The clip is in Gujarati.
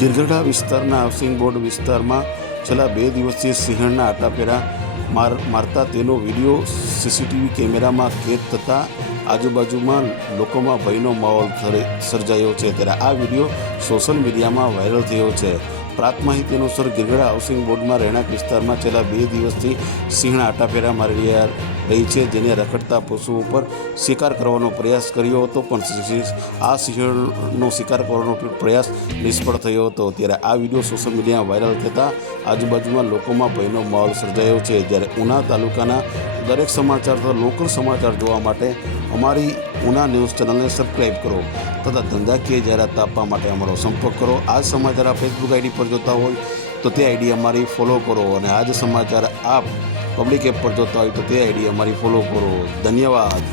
ગિરગઢા વિસ્તારના હાઉસિંગ બોર્ડ વિસ્તારમાં છેલ્લા 2 દિવસથી સિંહણના આટાપેરા મારતા તેનો વિડીયો સીસીટીવી કેમેરામાં કેદ થતાં આજુબાજુમાં લોકોમાં ભયનો માહોલ સર્જાયો છે। ત્યારે આ વિડીયો સોશિયલ મીડિયામાં વાયરલ થયો છે। પ્રાપ્ત માહિતી અનુસાર ગિરગઢા હાઉસિંગ બોર્ડમાં રહેણાંક વિસ્તારમાં છેલ્લા 2 દિવસથી સિંહણ આટાપેરા મારી રહી છે, જેને રખડતા પશુઓ પર શિકાર કરવાનો પ્રયાસ કર્યો હતો, પણ આ સિંહણનો શિકાર કરવાનો પ્રયાસ નિષ્ફળ થયો હતો। ત્યારે આ વિડીયો સોશિયલ મીડિયામાં વાયરલ થતાં આજુબાજુમાં લોકોમાં ભયનો માહોલ સર્જાયો છે। જ્યારે ઉના તાલુકાના દરેક સમાચાર તથા લોકલ સમાચાર જોવા માટે અમારી ઉના ન્યૂઝ ચેનલને સબસ્ક્રાઈબ કરો તથા ધંધાકીય જાહેરાત આપવા માટે અમારો સંપર્ક કરો। આ સમાચાર આપ ફેસબુક આઈડી પર જોતા હોય તો તે આઈડી અમારી ફોલો કરો, અને આ જ સમાચાર આપ પબ્લિક એપ પર જોતા હોય તો તે આઈડી અમારી ફોલો કરો। ધન્યવાદ।